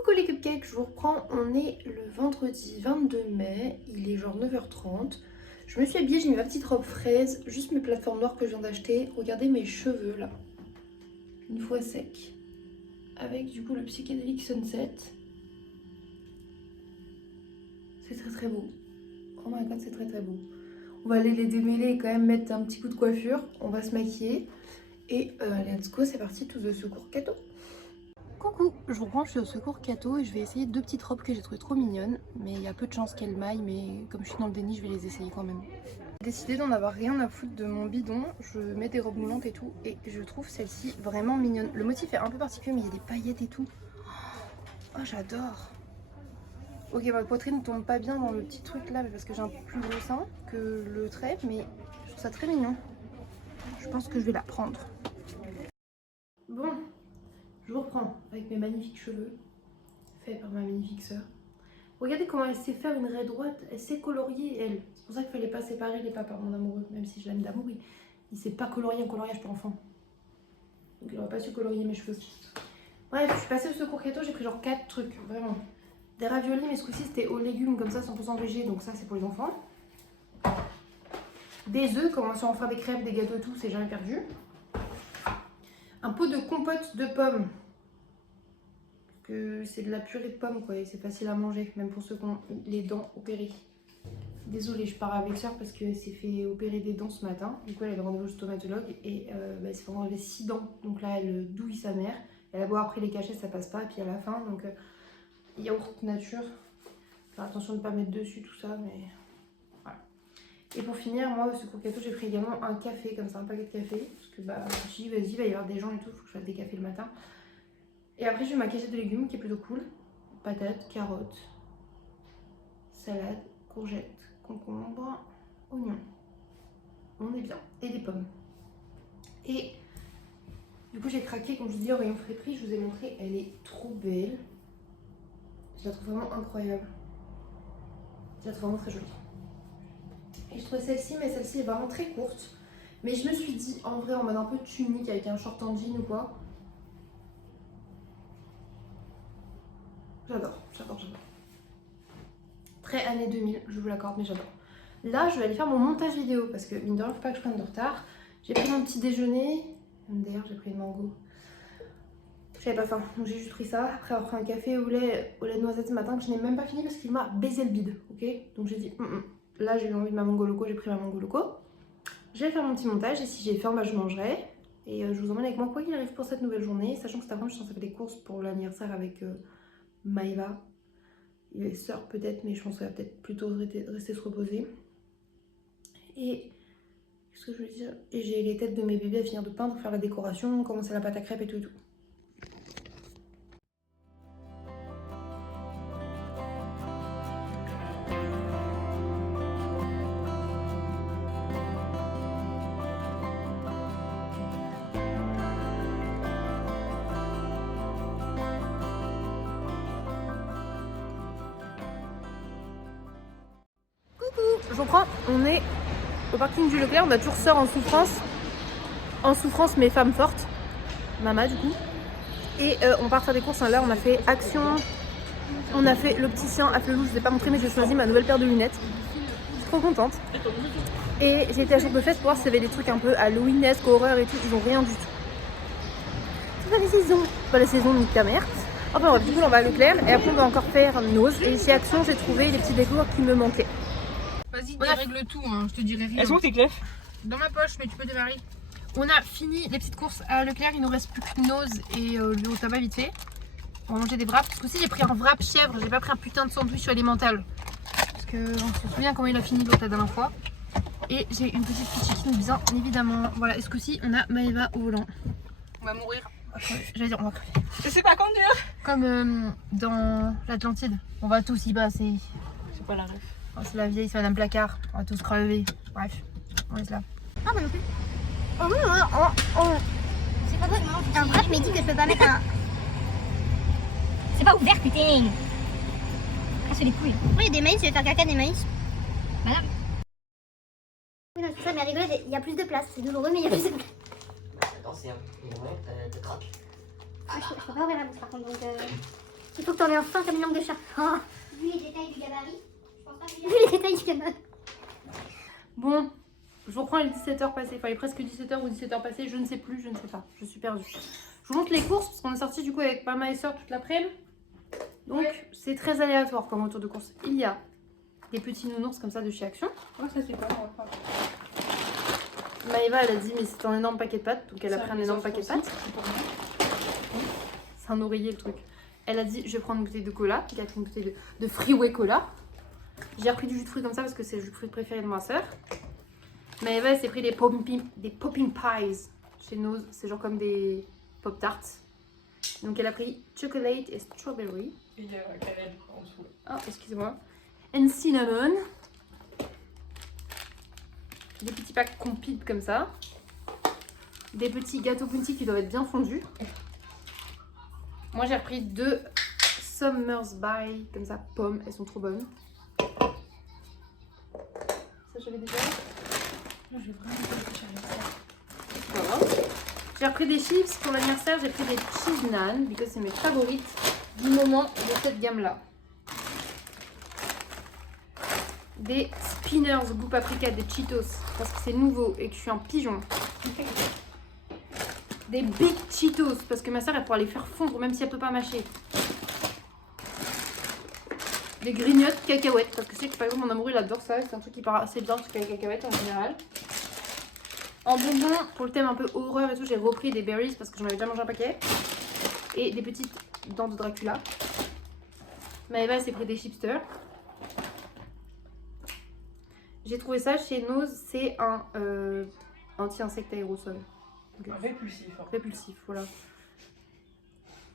Coucou les cupcakes, je vous reprends, on est le vendredi 22 mai, il est genre 9h30. Je me suis habillée, j'ai mis ma petite robe fraise, juste mes plateformes noires que je viens d'acheter. Regardez mes cheveux là, une fois sec, avec du coup le Psychedelic Sunset. C'est très beau, oh my god c'est très beau. On va aller les démêler et quand même mettre un petit coup de coiffure, on va se maquiller. Et let's go, c'est parti, to the secours Cato. Coucou, je vous reprends, je suis au secours Cato et je vais essayer deux petites robes que j'ai trouvées trop mignonnes. Mais il y a peu de chances qu'elles m'aillent, mais comme je suis dans le déni, je vais les essayer quand même. J'ai décidé d'en avoir rien à foutre de mon bidon, je mets des robes moulantes et tout, et je trouve celle-ci vraiment mignonne. Le motif est un peu particulier, mais il y a des paillettes et tout. Oh, j'adore. Ok, ma poitrine ne tombe pas bien dans le petit truc là, parce que j'ai un plus gros sein que le trait, mais je trouve ça très mignon. Je pense que je vais la prendre. Bon. Je vous reprends avec mes magnifiques cheveux, faits par ma magnifique sœur. Regardez comment elle sait faire une raie droite, elle sait colorier elle. C'est pour ça qu'il fallait pas séparer les papas, mon amoureux, même si je l'aime d'amour, il sait pas colorier un coloriage pour enfant. Donc il aurait pas su colorier mes cheveux. Bref, je suis passée au secours Cato, j'ai pris genre 4 trucs, vraiment. Des raviolis, mais ce coup-ci c'était aux légumes comme ça, 100% végé, donc ça c'est pour les enfants. Des œufs, commençons à en faire des crêpes, des gâteaux, tout, c'est jamais perdu. Un pot de compote de pommes. C'est de la purée de pommes quoi et c'est facile à manger, même pour ceux qui ont les dents opérées. Désolée, je pars avec soeur parce qu'elle s'est fait opérer des dents ce matin. Du coup, elle avait rendez-vous au stomatologue et elle s'est fait enlever 6 dents. Donc là, elle douille sa mère. Elle a beau après les cacher, ça passe pas. Et puis à la fin, donc yaourt nature. Faire attention de ne pas mettre dessus tout ça, mais voilà. Et pour finir, moi au secours Cato, j'ai pris également un café, comme ça, un paquet de café. Parce que bah, je me suis dit, vas-y, il va y avoir des gens et tout, faut que je fasse des cafés le matin. Et après, j'ai ma cachette de légumes qui est plutôt cool. Patates, carottes, salade, courgettes, concombres, oignons. On est bien. Et des pommes. Et du coup, j'ai craqué, comme je vous dis, au rayon friperie. Je vous ai montré, elle est trop belle. Je la trouve vraiment incroyable. Je la trouve vraiment très jolie. Et je trouvais celle-ci, mais celle-ci est vraiment très courte. Mais je me suis dit, en vrai, en mode un peu tunique avec un short en jean ou quoi. J'adore. Très années 2000, je vous l'accorde, mais j'adore. Là, je vais aller faire mon montage vidéo parce que, mine de rien, faut pas que je prenne de retard. J'ai pris mon petit déjeuner. D'ailleurs, j'ai pris une mango. J'avais pas faim, donc j'ai juste pris ça. Après, avoir pris un café au lait de noisette ce matin que je n'ai même pas fini parce qu'il m'a baisé le bide, ok. Donc j'ai dit, là, j'ai eu envie de ma mango loco, j'ai pris ma mango loco. Je vais faire mon petit montage et si j'ai faim, bah, je mangerai. Et je vous emmène avec moi quoi qu'il arrive pour cette nouvelle journée. Sachant que cet après-midi, je suis censée faire des courses pour l'anniversaire avec Maïva. Il y a sœurs peut-être, mais je pense qu'elle va peut-être plutôt rester se reposer. Et qu'est-ce que je veux dire? Et j'ai les têtes de mes bébés à finir de peindre, faire la décoration, commencer la pâte à crêpes et tout et tout. Je reprends, on est au parking du Leclerc, on a toujours sœur en souffrance mais femme forte, Mama du coup. Et on part faire des courses, là on a fait Action, on a fait l'opticien à Flelou, je vous ai pas montré mais j'ai choisi ma nouvelle paire de lunettes. Je suis trop contente. Et j'ai été à Jour de Fête pour voir s'il y avait des trucs un peu Halloweenesque, horreur et tout, ils ont rien du tout. C'est pas les saisons, pas la saison nique ta mère. Enfin bref, du coup on va à Leclerc et après on va encore faire Nose. Et chez Action j'ai trouvé les petits décors qui me manquaient. Vas-y, dérègle tout, hein, je te dirai rien. Elles sont où tes clefs? Dans ma poche, mais tu peux démarrer. On a fini les petites courses à Leclerc, il nous reste plus que Nose et le haut tabac vite fait. On va manger des wraps. Parce que aussi j'ai pris un wrap chèvre, j'ai pas pris un putain de sandwich alimental. Parce que on se souvient comment il a fini l'autre la dernière fois. Et j'ai une petite chicken bien évidemment. Voilà, est-ce que si on a Maëva au volant? On va mourir. J'allais dire on va crever. Je sais pas conduire. Comme dans l'Atlantide, on va tous y passer. C'est pas la ref. Oh, c'est la vieille, c'est Madame Placard, on va tous crever. Bref, on laisse là. Ah bah non plus. C'est pas vrai, un vrai, je m'ai dit que je peux pas mettre un... C'est pas ouvert, putain. Casse les couilles. Oui, il y a des maïs, je vais faire caca des maïs. Madame. Oui, non, c'est ça, mais rigolez, il y a plus de place. C'est douloureux, mais il y a plus de place. Attention, de croque. Ah, je peux pas ouvrir la bouche par contre, donc... Il faut que t'en aies enfin comme une langue de chat. Oh. Vu les détails du gabarit, je pense pas que vu les détails du gabarit. Bon, je vous reprends les 17h passées. Enfin, il est presque 17h ou 17h passées. Je ne sais plus, je ne sais pas. Je suis perdue. Je vous montre les courses parce qu'on est sorti du coup avec maman et soeur toute l'après-midi. Donc, c'est très aléatoire comme retour de course. Il y a des petits nounours comme ça de chez Action. Ouais, ça c'est pas grave. Maëva, elle a dit, mais c'est un énorme paquet de pâtes. Donc, elle a pris un énorme paquet de pâtes. C'est pour moi. C'est un oreiller le truc. Elle a dit, je vais prendre une bouteille de cola. Elle a pris une bouteille de Freeway Cola. J'ai repris du jus de fruits comme ça parce que c'est le jus de fruits préféré de ma soeur. Maëva, elle s'est pris des popping pies chez Nose. C'est genre comme des pop-tarts. Donc, elle a pris chocolate et strawberry. Et cannelle en dessous. Oh, excusez-moi. And cinnamon. Des petits packs compides comme ça. Des petits gâteaux Bounty qui doivent être bien fondus. Moi, j'ai repris 2 Summer's By, comme ça, pommes. Elles sont trop bonnes. Ça, j'avais déjà. Moi, j'ai vraiment pas de Voilà. J'ai repris des chips pour l'anniversaire. J'ai pris des cheese naan, parce que c'est mes favorites du moment de cette gamme-là. Des spinners goût paprika, des Cheetos, parce que c'est nouveau et que je suis un pigeon. Des big Cheetos, parce que ma soeur elle pourra les faire fondre même si elle peut pas mâcher. Des grignottes cacahuètes, parce que je sais que par exemple mon amoureux il adore ça, c'est un truc qui part assez bien, parce qu'il y a les cacahuètes en général. En bonbons, pour le thème un peu horreur et tout, j'ai repris des berries parce que j'en avais déjà mangé un paquet. Et des petites dents de Dracula. Maëva elle s'est pris des chipsters. J'ai trouvé ça chez Nose, c'est un anti-insecte aérosol. Okay. Répulsif. Hein. Répulsif, voilà.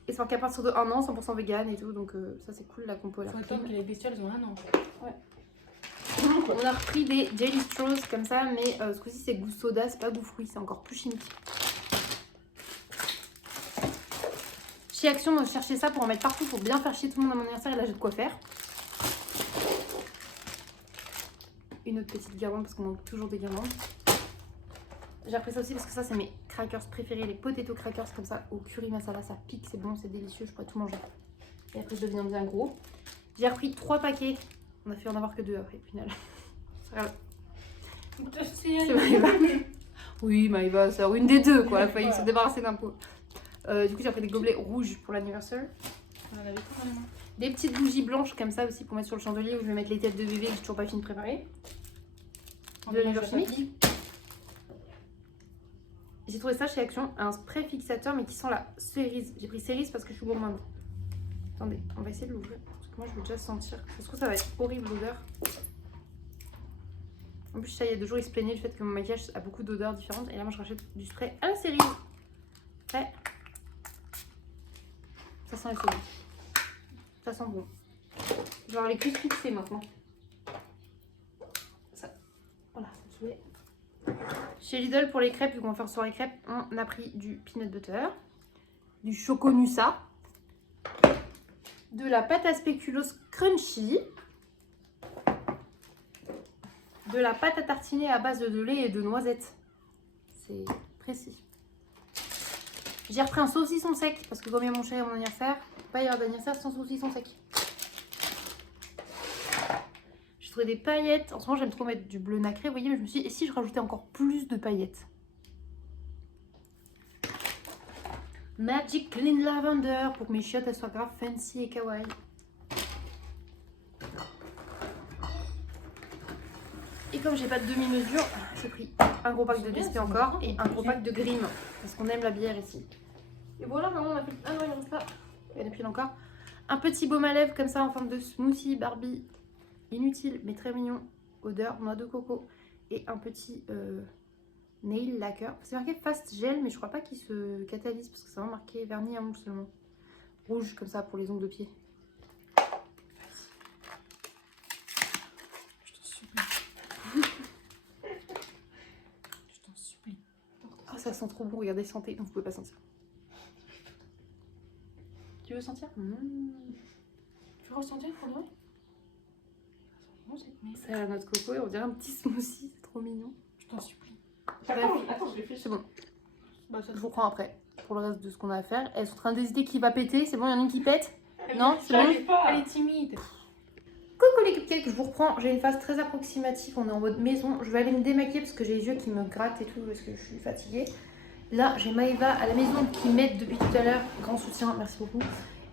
Et c'est marqué à partir de 1 an, 100% vegan et tout, donc ça c'est cool la compo. Faut attendre que les bestioles elles ont 1 an. Ouais. On a repris des Jelly Straws comme ça, mais ce coup-ci c'est goût soda, c'est pas goût fruit, c'est encore plus chimique. Chez Action, on a cherché ça pour en mettre partout, pour bien faire chier tout le monde à mon anniversaire, et là j'ai de quoi faire. Une autre petite guirlande parce qu'on manque toujours des guirlandes. J'ai repris ça aussi parce que ça c'est mes crackers préférés, les potato crackers comme ça au curry masala, ça pique, c'est bon, c'est délicieux, je pourrais tout manger. Et après je deviens bien gros. J'ai repris 3 paquets, on a fait en avoir que 2 après au final. C'est Maëva. Oui Maëva, c'est une des deux quoi, elle a failli se débarrasser d'un pot. Du coup j'ai pris des gobelets rouges pour l'anniversaire. Des petites bougies blanches comme ça aussi pour mettre sur le chandelier où je vais mettre les têtes de bébé que j'ai toujours pas fini de préparer. De la levure chimique. J'ai trouvé ça chez Action, un spray fixateur mais qui sent la cerise. J'ai pris cerise parce que je suis gourmande. Attendez, on va essayer de l'ouvrir parce que moi je veux déjà sentir. Je trouve que ça va être horrible l'odeur. En plus, ça, il y a 2 jours, il se plaignait du fait que mon maquillage a beaucoup d'odeurs différentes. Et là, moi je rachète du spray à la cerise. Ouais. Ça sent la cerise. Ça sent bon. Je vais avoir les cuisses fixées maintenant. Ça. Voilà, ça me Chez Lidl, pour les crêpes, vu qu'on va faire soirée crêpes, on a pris du peanut butter, du choconussa, de la pâte à spéculoos crunchy, de la pâte à tartiner à base de lait et de noisettes. C'est précis. J'ai repris un saucisson sec parce que comme il y a mon chéri à mon anniversaire, pas y avoir d'anniversaire sans saucisson sec. J'ai trouvé des paillettes. En ce moment, j'aime trop mettre du bleu nacré, vous voyez, mais je me suis dit, et si je rajoutais encore plus de paillettes? Magic Clean Lavender pour que mes chiottes elles soient grave fancy et kawaii. Et comme j'ai pas de demi-mesure, j'ai pris un gros pack de DSP encore et un gros pack de Grimm parce qu'on aime la bière ici. Et voilà, maintenant on a fait. Ah non, il reste pas. Il y a des piles encore. Un petit baume à lèvres comme ça en forme de smoothie Barbie. Inutile mais très mignon. Odeur noix de coco. Et un petit nail lacquer. C'est marqué fast gel mais je crois pas qu'il se catalyse parce que c'est vraiment marqué vernis à ongles seulement. Rouge comme ça pour les ongles de pied. Oh, ça sent trop bon, regardez, sentez. Non, vous pouvez pas sentir. Tu veux sentir? Tu veux ressentir pour vrai? C'est à la noix de coco et on dirait un petit smoothie, c'est trop mignon. Je t'en supplie. Attends, je réfléchis. C'est bon. Bah, je vous prends après pour le reste de ce qu'on a à faire. Elles sont en train d'hésiter qui va péter. C'est bon, il y en a une qui pète. Non, c'est bon. J'arrive pas. Elle est timide. Coucou les cupcakes, je vous reprends. J'ai une phase très approximative, on est en mode maison. Je vais aller me démaquiller parce que j'ai les yeux qui me grattent et tout parce que je suis fatiguée. Là, j'ai Maëva à la maison qui m'aide depuis tout à l'heure. Grand soutien, merci beaucoup.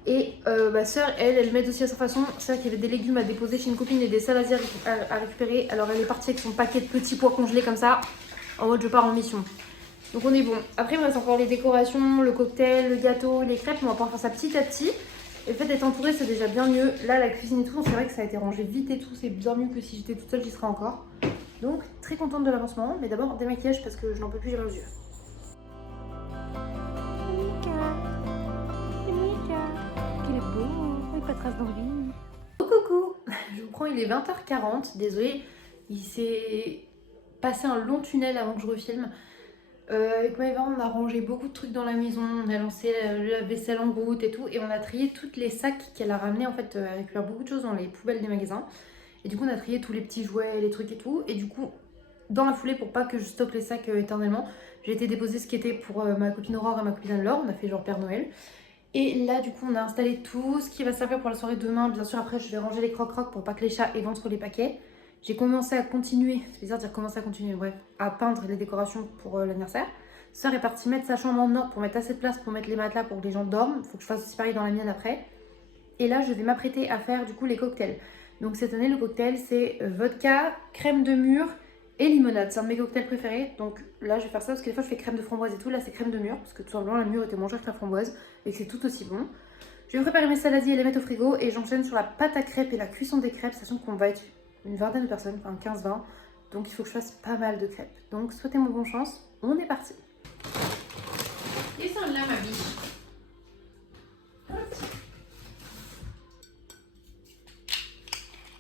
Et ma soeur, elle m'aide aussi à sa façon. C'est vrai qu'il y avait des légumes à déposer chez une copine et des saladiers à récupérer. Alors elle est partie avec son paquet de petits pois congelés comme ça, en mode je pars en mission. Donc on est bon. Après, il me reste encore les décorations, le cocktail, le gâteau, les crêpes. On va pouvoir faire ça petit à petit. Et le fait d'être entourée, c'est déjà bien mieux. Là, la cuisine et tout, c'est vrai que ça a été rangé vite et tout. C'est bien mieux que si j'étais toute seule, j'y serais encore. Donc, très contente de l'avancement. Mais d'abord, démaquillage parce que je n'en peux plus, j'ai mal aux yeux. Qu'il est beau, il pas de trace d'envie. Coucou, je vous prends, il est 20h40. Désolée, il s'est passé un long tunnel avant que je refilme. Avec Maëva, on a rangé beaucoup de trucs dans la maison, on a lancé la vaisselle en route et tout, et on a trié tous les sacs qu'elle a ramenés. En fait, elle récupère beaucoup de choses dans les poubelles des magasins, et du coup, on a trié tous les petits jouets, les trucs et tout, et du coup, dans la foulée, pour pas que je stocke les sacs éternellement, j'ai été déposer ce qui était pour ma copine Aurore et ma copine Anne-Laure. On a fait genre Père Noël. Et là, du coup, on a installé tout ce qui va servir pour la soirée de demain. Bien sûr, après, je vais ranger les croque-croque pour pas que les chats éventrent les paquets. J'ai commencé à continuer, c'est bizarre de dire commencer à continuer, bref, à peindre les décorations pour l'anniversaire. Sœur est partie mettre sa chambre en ordre pour mettre assez de place pour mettre les matelas pour que les gens dorment. Faut que je fasse aussi pareil dans la mienne après. Et là, je vais m'apprêter à faire du coup les cocktails. Donc cette année, le cocktail, c'est vodka, crème de mûre et limonade. C'est un de mes cocktails préférés. Donc là, je vais faire ça parce que des fois, je fais crème de framboise et tout. Là, c'est crème de mûre parce que tout simplement, la mûre était moins chère que la framboise et que c'est tout aussi bon. Je vais me préparer mes saladiers et les mettre au frigo. Et j'enchaîne sur la pâte à crêpes et la cuisson des crêpes, sachant qu'on va être une vingtaine de personnes, enfin 15-20. Donc il faut que je fasse pas mal de crêpes. Donc souhaitez-moi bonne chance. On est parti. Descends là, ma biche.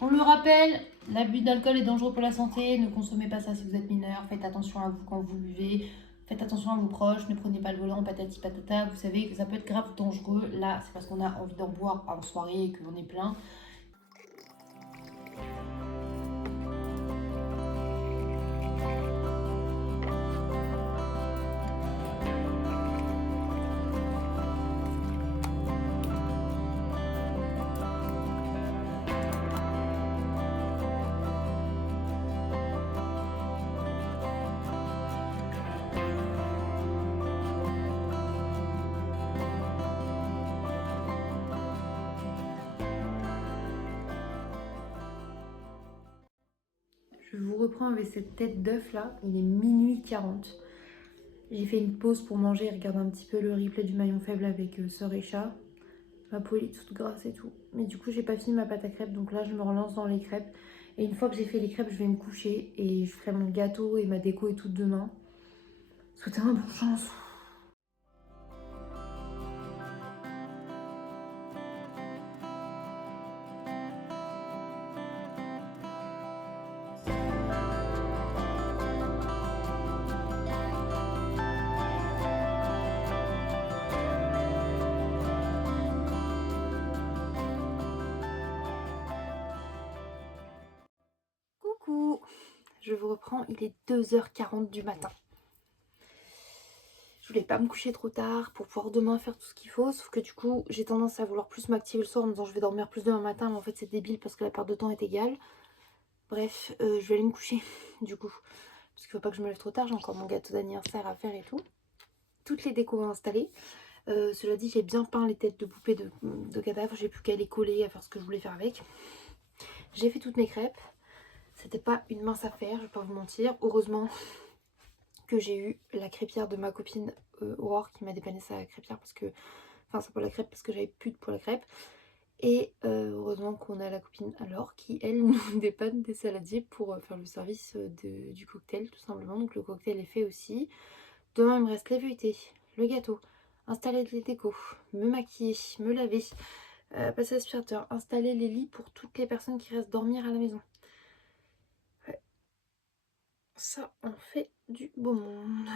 On le rappelle, l'abus d'alcool est dangereux pour la santé. Ne consommez pas ça si vous êtes mineur. Faites attention à vous quand vous buvez. Faites attention à vos proches. Ne prenez pas le volant, patati patata. Vous savez que ça peut être grave dangereux. Là, c'est parce qu'on a envie d'en boire en soirée et qu'on est plein. Je vous reprends avec cette tête d'œuf là, il est minuit 40. J'ai fait une pause pour manger et regarder un petit peu le replay du maillon faible avec Sœur et Chat. Ma peau est toute grasse et tout. Mais du coup j'ai pas fini ma pâte à crêpes, donc là je me relance dans les crêpes. Et une fois que j'ai fait les crêpes, je vais me coucher et je ferai mon gâteau et ma déco et tout demain. Souhaitez-moi bonne chance. Coucou, je vous reprends, il est 2h40 du matin. Je voulais pas me coucher trop tard pour pouvoir demain faire tout ce qu'il faut, sauf que du coup j'ai tendance à vouloir plus m'activer le soir en me disant je vais dormir plus demain matin, mais en fait c'est débile parce que la perte de temps est égale. Bref, je vais aller me coucher du coup, parce qu'il faut pas que je me lève trop tard, j'ai encore mon gâteau d'anniversaire à faire et tout. Toutes les décos installées. Cela dit, j'ai bien peint les têtes de poupées de cadavres, j'ai plus qu'à les coller, à faire ce que je voulais faire avec. J'ai fait toutes mes crêpes. C'était pas une mince affaire, je vais pas vous mentir. Heureusement que j'ai eu la crêpière de ma copine Aurore qui m'a dépanné sa crêpière parce que... Enfin, c'est pas la crêpe parce que j'avais plus de poêle à crêpes. Et heureusement qu'on a la copine alors qui, elle, nous dépanne des saladiers pour faire le service du cocktail tout simplement. Donc le cocktail est fait aussi. Demain, il me reste les feuilletés, le gâteau, installer les décos, me maquiller, me laver, passer l'aspirateur, installer les lits pour toutes les personnes qui restent dormir à la maison. Ouais. Ça, on fait du beau monde.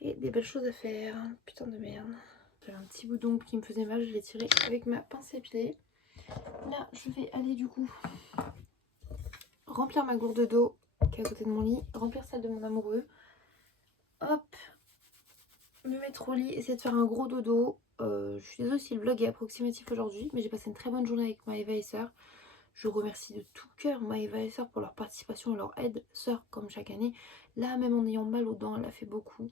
Et des belles choses à faire. Putain de merde. J'avais un petit bout d'ongle qui me faisait mal, je l'ai tiré avec ma pince à épiler. Là, je vais aller du coup remplir ma gourde d'eau qui est à côté de mon lit, remplir celle de mon amoureux. Hop. me mettre au lit, essayer de faire un gros dodo. Je suis désolée si le vlog est approximatif aujourd'hui, mais j'ai passé une très bonne journée avec Maëva et Sœur. Je remercie de tout cœur Maëva et Sœur pour leur participation et leur aide. Sœur, comme chaque année, là même en ayant mal aux dents, elle a fait beaucoup.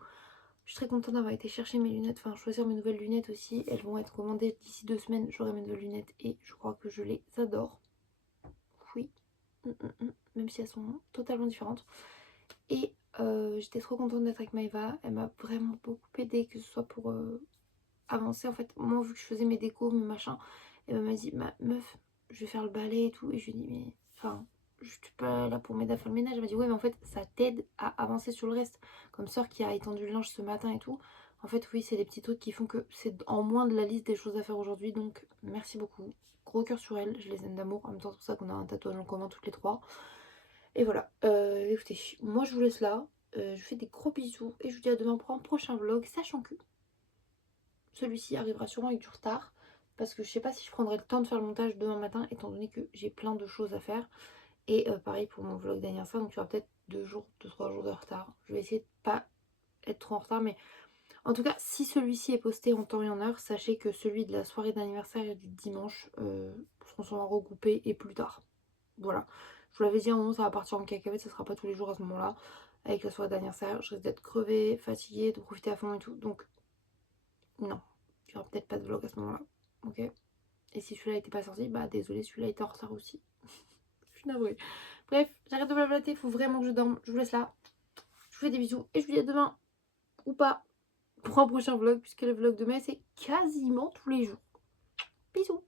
Je suis très contente d'avoir été chercher mes lunettes, enfin choisir mes nouvelles lunettes aussi. Elles vont être commandées d'ici 2 semaines, j'aurai mes nouvelles lunettes et je crois que je les adore. Oui, même si elles sont totalement différentes. Et j'étais trop contente d'être avec Maëva, elle m'a vraiment beaucoup aidée, que ce soit pour avancer. En fait, moi vu que je faisais mes décos, mes machins, elle m'a dit, meuf, je vais faire le balai et tout. Et je lui ai dit, mais enfin, je suis pas là pour m'aider à faire le ménage. Elle m'a dit, ouais, mais en fait, ça t'aide à avancer sur le reste. Comme Sœur qui a étendu le linge ce matin et tout. En fait, oui, c'est des petits trucs qui font que c'est en moins de la liste des choses à faire aujourd'hui. Donc, merci beaucoup. Gros cœur sur elle, je les aime d'amour. En même temps, c'est pour ça qu'on a un tatouage en commun toutes les trois. Et voilà, écoutez, moi je vous laisse là. Je vous fais des gros bisous et je vous dis à demain pour un prochain vlog, sachant que celui-ci arrivera sûrement avec du retard. Parce que je sais pas si je prendrai le temps de faire le montage demain matin, étant donné que j'ai plein de choses à faire. Et pareil pour mon vlog d'anniversaire, donc il y aura peut-être 2-3 jours de retard. Je vais essayer de pas être trop en retard, mais en tout cas, si celui-ci est posté en temps et en heure, sachez que celui de la soirée d'anniversaire et du dimanche seront regroupés et plus tard. Voilà. Je vous l'avais dit, à un moment, ça va partir en cacahuète, ça sera pas tous les jours à ce moment-là. Avec la soirée d'anniversaire, je risque d'être crevée, fatiguée, de profiter à fond et tout. Donc, non, il n'y aura peut-être pas de vlog à ce moment-là. Ok. Et si celui-là n'était pas sorti, bah désolé, celui-là était en retard aussi. Je suis navrée. Bref, j'arrête de blablater, il faut vraiment que je dorme. Je vous laisse là. Je vous fais des bisous et je vous dis à demain, ou pas, pour un prochain vlog, puisque le vlog de mai, c'est quasiment tous les jours. Bisous.